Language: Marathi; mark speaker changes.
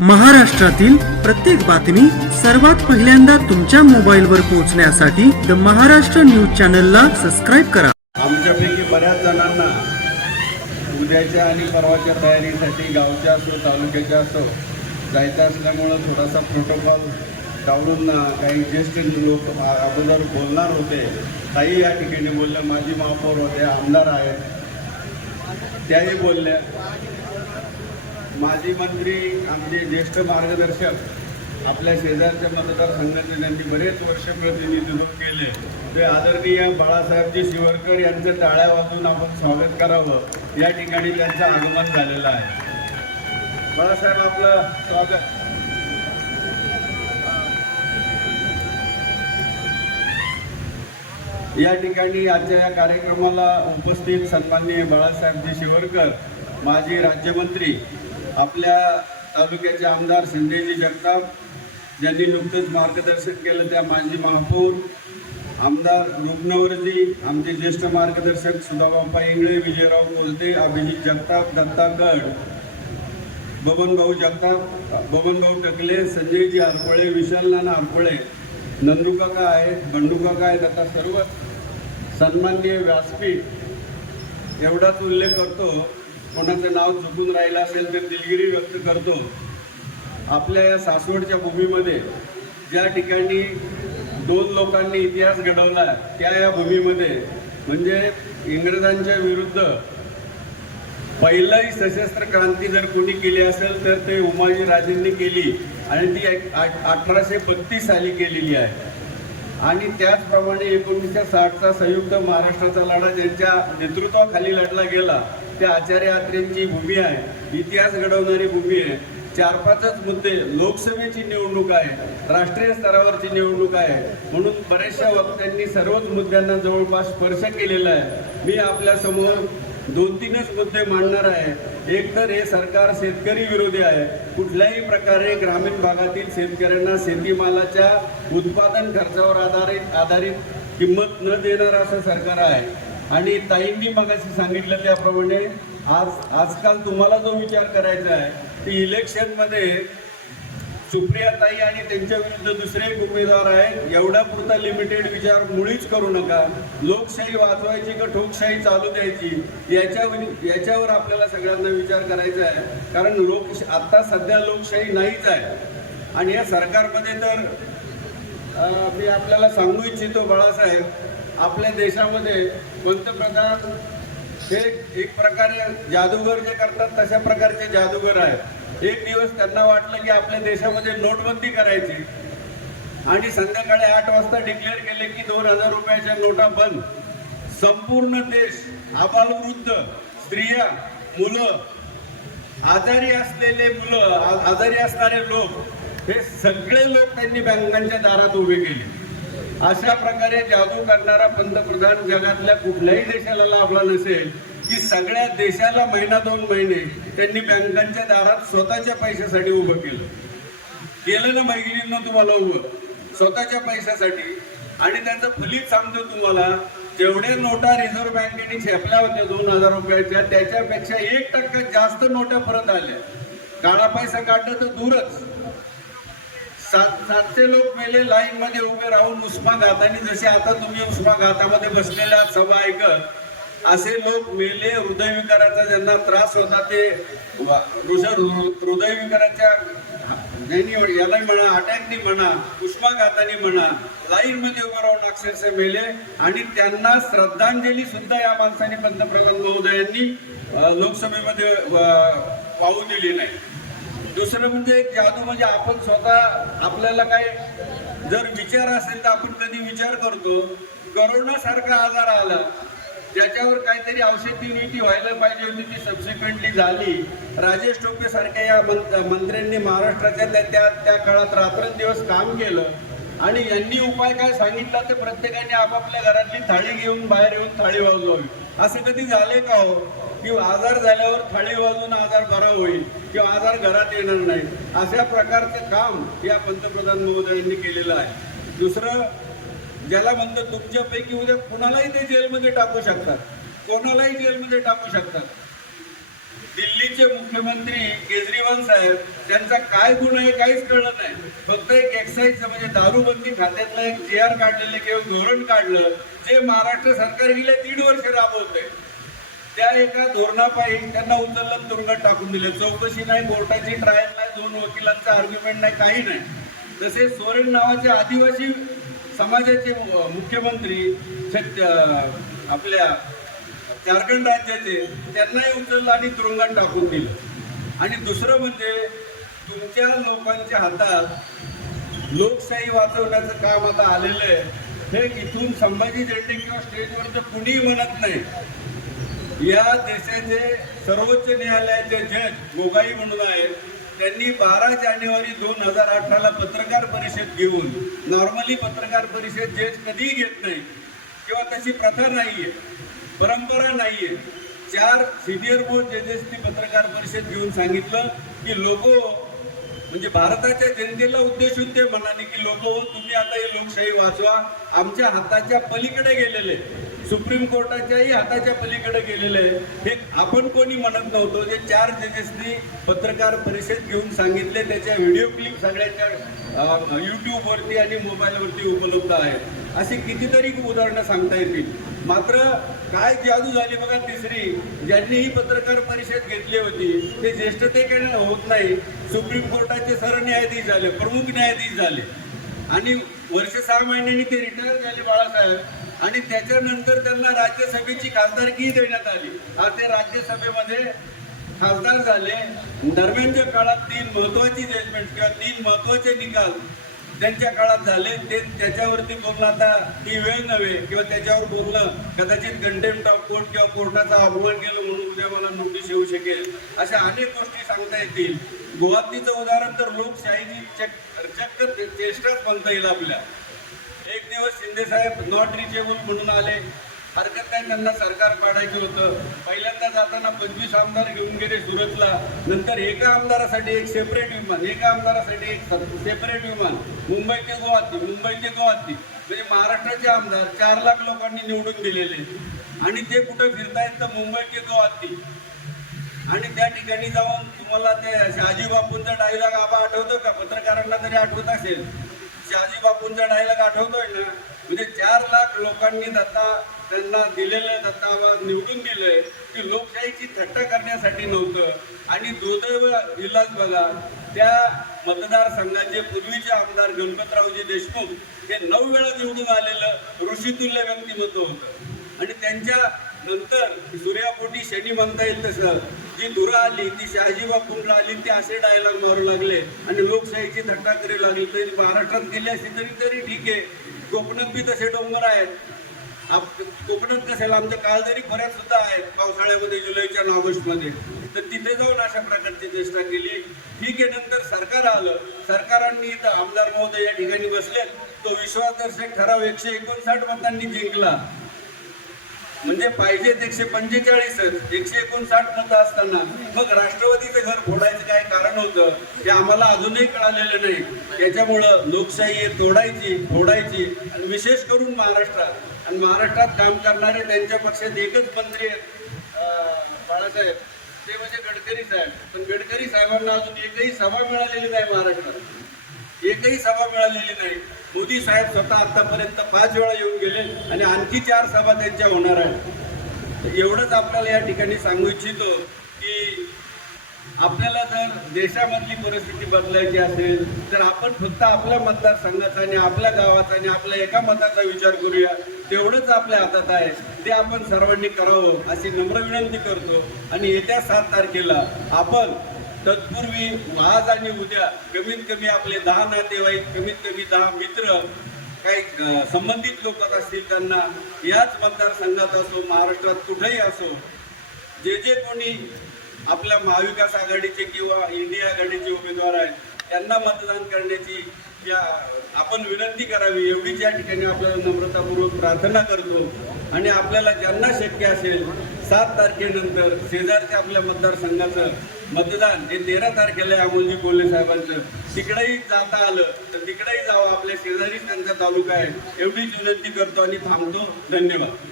Speaker 1: महाराष्ट्रातील प्रत्येक बातमी सर्वात पहिल्यांदा तुमच्या मोबाईलवर पोहोचण्यासाठी द महाराष्ट्र न्यूज चॅनलला सबस्क्राईब करा.
Speaker 2: आमच्यापैकी बऱ्याच जणांना उद्याच्या आणि परवाच्या तयारीसाठी गावच्या असो तालुक्याच्या असो जायचं असल्यामुळं थोडासा प्रोटोकॉल डावळून काही ज्येष्ठ लोक अगोदर बोलणार होते. काही या ठिकाणी बोलल्या माजी महापौर होते आमदार आहेत. त्याही बोलल्या. माजी मंत्री आमचे ज्येष्ठ मार्गदर्शक आपल्या शेजारच्या मतदारसंघाचे त्यांनी बरेच वर्ष प्रतिनिधित्व केले. ते आदरणीय बाळासाहेबजी शिवरकर यांचं टाळ्या वाजून आपण स्वागत करावं. या ठिकाणी त्यांचं आगमन झालेलं आहे. बाळासाहेब आपलं स्वागत. या ठिकाणी आजच्या या कार्यक्रमाला उपस्थित सन्माननीय बाळासाहेबजी शिवरकर माजी राज्यमंत्री आपल्या तालुक्याचे आमदार संजयजी जगताप ज्यांनी नुकतंच मार्गदर्शन केलं त्या माजी महापौर आमदार रुग्णवरजी आमचे ज्येष्ठ मार्गदर्शक सुधाबापा इंगळे विजयराव कोलते अभिजित जगताप दत्ता गड बबनभाऊ जगताप बबनभाऊ टकले संजयजी आरफळे विशाल नाना हरपळे नंदू काका आहेत बंडू आहेत. आता सर्व सन्माननीय व्यासपीठ एवढाच उल्लेख करतो. कोणाचं नाव चुकून राहिलं असेल तर दिलगिरी व्यक्त करतो. आपल्या या सासवडच्या भूमीमध्ये ज्या ठिकाणी दोन लोकांनी इतिहास घडवला त्या या भूमीमध्ये म्हणजे इंग्रजांच्या विरुद्ध पहिलाही सशस्त्र क्रांती जर कोणी केली असेल तर ते उमाजी राजेंनी केली आणि ती अठराशे बत्तीस साली केलेली आहे. आणि त्याचप्रमाणे एकोणीसशे साठचा संयुक्त महाराष्ट्राचा लढा ज्यांच्या नेतृत्वाखाली लढला गेला त्या आचार्य यात्रेंची भूमी आहे इतिहास घडवणारी भूमी आहे. चार पाचच मुद्दे लोकसभेची निवडणूक आहे राष्ट्रीय स्तरावरची निवडणूक आहे. म्हणून बऱ्याचशा वक्त्यांनी सर्वच मुद्द्यांना जवळपास स्पर्श केलेला आहे. मी आपल्यासमोर दोन तीनच मुद्दे मांडणार आहे. एक तर हे सरकार शेतकरी विरोधी आहे. कुठल्याही प्रकारे ग्रामीण भागातील शेतकऱ्यांना शेतीमालाच्या उत्पादन खर्चावर आधारित आधारित किंमत न देणारं असं सरकार आहे. आणि ताईंनी मगाशी सांगितलं त्याप्रमाणे आज आजकाल तुम्हाला जो विचार करायचा आहे ती इलेक्शनमध्ये सुप्रियाताई आणि त्यांच्या विरुद्ध दुसरे उमेदवार आहेत. एवढा पुरता लिमिटेड विचार मुळीच करू नका. लोकशाही वाचवायची का ठोकशाही चालू द्यायची? याच्या याच्यावर आपल्याला सगळ्यांना विचार करायचा आहे. कारण लोक आत्ता सध्या लोकशाही नाहीच आहे. आणि या सरकारमध्ये तर मी आपल्याला सांगू इच्छितो बाळासाहेब आपल्या देशामध्ये पंतप्रधान हे एक प्रकारे जादूगर जे करतात तशा प्रकारचे जादूगर आहेत. एक दिवस त्यांना वाटलं की आपल्या देशामध्ये नोटबंदी करायची. आणि संध्याकाळी आठ वाजता डिक्लेअर केले की दोन हजार रुपयाच्या नोटा बंद. संपूर्ण देश आबालवृद्ध स्त्रिया मुलं आजारी असलेले मुलं आजारी असणारे लोक हे सगळे लोक त्यांनी बँकांच्या दारात उभे केले. अशा प्रकारे जादू करणारा पंतप्रधान जगातल्या कुठल्याही देशाला लाभला नसेल की सगळ्या देशाला महिना दोन महिने त्यांनी बँकांच्या दारात स्वतःच्या पैशासाठी उभं केलं. केलं ना मैगिरीनं तुम्हाला उभं? स्वतःच्या पैशासाठी. आणि त्याचं फलित सांगतो तुम्हाला जेवढे नोटा रिझर्व्ह बँकेने छेपल्या होत्या दोन हजार रुपयाच्या त्याच्यापेक्षा एक टक्का जास्त नोटा परत आल्या. काळा पैसा काढणं तर दूरच. सात सातशे लोक मेले लाईन मध्ये उभे राहून उष्माघाताने जसे आता तुम्ही उष्माघातामध्ये बसलेल्या सभा ऐकत असे लोक मेले हृदयविकाराचा ज्यांना त्रास होता ते हृदयविकाराच्या याला म्हणा अटॅकनी म्हणा उष्माघाताने म्हणा लाईन मध्ये उभं राहून अक्षरशः मेले आणि त्यांना श्रद्धांजली सुद्धा या माणसाने पंतप्रधान महोदयांनी लोकसभेमध्ये पाहू वाहू दिली नाही. दुसरं म्हणजे जादू म्हणजे आपण स्वतः आपल्याला काय जर विचार असेल तर आपण कधी विचार करतो करोना सारखा आजार आला ज्याच्यावर काहीतरी औषधी नीती व्हायला पाहिजे होती ती सबसिक्वेंटली झाली. राजेश टोपे सारख्या या मंत्र्यांनी महाराष्ट्राच्या त्या त्या काळात रात्रंदिवस काम केलं. आणि यांनी उपाय काय सांगितला तर प्रत्येकाने आपापल्या घरातली थाळी घेऊन बाहेर येऊन थाळी वाजवावी. असे कधी झाले का हो? की आजार झाल्यावर थाळी वाजून आजार बरा होईल किंवा आजार घरात येणार नाही अशा प्रकारचं काम या पंतप्रधान महोदयांनी केलेलं आहे. दुसरं ज्याला म्हणतो तुमच्यापैकी उद्या कुणालाही ते जेलमध्ये टाकू शकतात. कोणालाही जेलमध्ये टाकू शकतात. दिल्लीचे मुख्यमंत्री केजरीवाल साहेब त्यांचा काय गुण आहे काहीच कळलं नाही. फक्त एक एक्साईज म्हणजे दारूबंदी खात्यातलं एक जे आर काढलेलं किंवा धोरण काढलं जे महाराष्ट्र सरकार गेल्या दीड वर्ष राबवते त्या एका धोरणापायी त्यांना उचललं तुरुंगात टाकून दिले. चौकशी नाही कोर्टाची ट्रायल नाही दोन वकिलांचा आर्ग्युमेंट नाही काही नाही. तसेच सोरेन नावाचे आदिवासी समाजाचे मुख्यमंत्री आपल्या झारखंड राज्याचे त्यांनाही उचललं आणि तुरुंगात टाकून दिलं. आणि दुसरं म्हणजे तुमच्या लोकांच्या हातात लोकशाही वाचवण्याचं काम आता आलेलं आहे. हे इथून संभाजी झेंडे किंवा स्टेजवरचं कुणीही म्हणत नाही. या देशाचे सर्वोच्च न्यायालयाचे जज गोगाई म्हणून आहेत. त्यांनी बारा जानेवारी दोन हजार अठराला पत्रकार परिषद घेऊन नॉर्मली पत्रकार परिषद जे कधीही घेत नाही किंवा तशी प्रथा नाही आहे परंपरा नाही आहे चार सिनियर बोर्ड जजेसनी पत्रकार परिषद घेऊन सांगितलं की लोक म्हणजे भारताच्या जनतेला उद्देशून ते म्हणाले की लोक हो, तुम्ही आता ही लोकशाही वाचवा आमच्या हाताच्या पलीकडे गेलेले सुप्रीम कोर्टाच्याही हाताच्या पलीकडे गेलेलं आहे. हे आपण कोणी म्हणत नव्हतो जे चार जजेसनी पत्रकार परिषद घेऊन सांगितले त्याच्या व्हिडिओ क्लिप सगळ्याच्या युट्यूबवरती आणि मोबाईलवरती उपलब्ध आहेत. अशी कितीतरी उदाहरणं सांगता येतील. मात्र काय जादू झाली बघा तिसरी. ज्यांनी ही पत्रकार परिषद घेतली होती ते ज्येष्ठतेकडे होत नाही. सुप्रीम कोर्टाचे सरन्यायाधीश झाले प्रमुख न्यायाधीश झाले. आणि वर्ष सहा महिन्यांनी ते रिटायर झाले बाळासाहेब. आणि त्याच्यानंतर त्यांना राज्यसभेची खासदारकीही देण्यात आली. आज ते राज्यसभेमध्ये खासदार झाले. दरम्यानच्या काळात तीन महत्वाची जजमेंट किंवा तीन महत्त्वाचे निकाल त्यांच्या काळात झाले. ते त्याच्यावरती बोलणं आता ती वेळ नव्हे किंवा त्याच्यावर बोलणं कदाचित कंटेम्प्ट ऑफ कोर्ट किंवा कोर्टाचा अपमान केलं म्हणून उद्या मला नोटीस येऊ शकेल. अशा अनेक गोष्टी सांगता येतील. गुवाहाटीचं उदाहरण तर लोकशाहीची चक चक्क चेष्टाच म्हणता येईल आपल्या. एक दिवस शिंदे साहेब नॉट रिचेबल म्हणून आले. हरकत नाही त्यांना सरकार पाडायचं होतं. पहिल्यांदा जाताना पंचवीस आमदार घेऊन गेले सुरतला. नंतर एका आमदारासाठी एक सेपरेट विमान एका आमदारासाठी एक सेपरेट विमान. मुंबई ते गोवाती मुंबई ते गोवाती म्हणजे महाराष्ट्राचे आमदार चार लाख लोकांनी निवडून दिलेले. आणि ते कुठं फिरतायत तर मुंबई ते गोवाती ठिकाणी जाऊन तुम्हाला ते शहाजी बापूंचा डायलॉग आबा आठवतो का? पत्रकारांना तरी आठवत असेल. शहाजी बापूंचा डायलॉग आठवतोय ना? म्हणजे चार लाख लोकांनी दत्ता त्यांना दिलेलं दत्ता आवाज निवडून दिलंय. की लोकशाहीची थट्टा करण्यासाठी नव्हतं. आणि दुर्दैव विलास बघा त्या मतदारसंघाचे पूर्वीचे आमदार गणपतरावजी देशमुख हे नऊ वेळा निवडून आलेलं ऋषितुल्य व्यक्तिमत्व होतं. आणि त्यांच्या नंतर सूर्यापोटी शनी म्हणता येईल तसं. जी धुरा आली ती शहाजी बापूंना आली ते असे डायलॉग मारू लागले. आणि लोकशाहीची थट्टा करू लागली. तरी महाराष्ट्रात गेली असली तरी तरी ठीक आहे. कोकणात बी तसे डोंगर आहेत. आप- कोकणात कसेल आमच्या काळदरी बऱ्याच सुद्धा आहेत. पावसाळ्यामध्ये जुलैच्या आणि ऑगस्टमध्ये. तर तिथे जाऊन अशा प्रकारची चेष्टा केली. ठीक आहे नंतर सरकार आलं. सरकारांनी इथं आमदार महोदय या ठिकाणी बसले तो विश्वासदर्शक ठराव एकशे एकोणसाठ मतांनी जिंकला. म्हणजे पाहिजेत एकशे पंचेचाळीसच एकशे एकोणसाठ मतं असताना मग राष्ट्रवादीचं घर फोडायचं काय कारण होतं? हे आम्हाला अजूनही कळालेलं नाही. त्याच्यामुळं लोकशाही तोडायची फोडायची आणि विशेष करून महाराष्ट्रात. आणि महाराष्ट्रात काम करणारे त्यांच्या पक्षात एकच मंत्री आहेत बाळासाहेब. ते म्हणजे गडकरी साहेब. पण गडकरी साहेबांना अजून एकही सभा मिळालेली नाही महाराष्ट्रात. एकही सभा मिळालेली नाही. मोदी साहेब स्वतः आतापर्यंत पाच वेळा येऊन गेले आणि आणखी चार सभा त्यांच्या होणार आहेत. एवढंच आपल्याला या ठिकाणी सांगू इच्छितो की आपल्याला जर देशामधली परिस्थिती बदलायची असेल तर आपण फक्त आपल्या मतदारसंघाचा आणि आपल्या गावाचा आणि आपल्या एका मताचा विचार करूया. तेवढंच आपल्या हातात आहे. ते आपण सर्वांनी करावं अशी नम्र विनंती करतो. आणि येत्या सात तारखेला आपण तत्पूर्वी आज आणि उद्या कमीत कमी आपले दहा नातेवाईक कमीत कमी दहा मित्र काही संबंधित लोक असतील त्यांना याच मतदारसंघात असो महाराष्ट्रात कुठेही असो जे जे कोणी आपल्या महाविकास आघाडीचे किंवा इंडिया आघाडीचे उमेदवार आहेत त्यांना मतदान करण्याची या आपण विनंती करावी. एवढीच या ठिकाणी आपल्याला नम्रतापूर्वक प्रार्थना करतो. आणि आपल्याला ज्यांना शक्य असेल सात तारखेनंतर शेजारच्या आपल्या मतदारसंघाचं मतदान हे तेरा तारखेला आहे अमोलजी कोल्हे साहेबांचं तिकडेही जाता आलं तर तिकडेही जावं. आपल्या शेजारीच त्यांचा तालुका आहे. एवढीच विनंती करतो आणि थांबतो. धन्यवाद.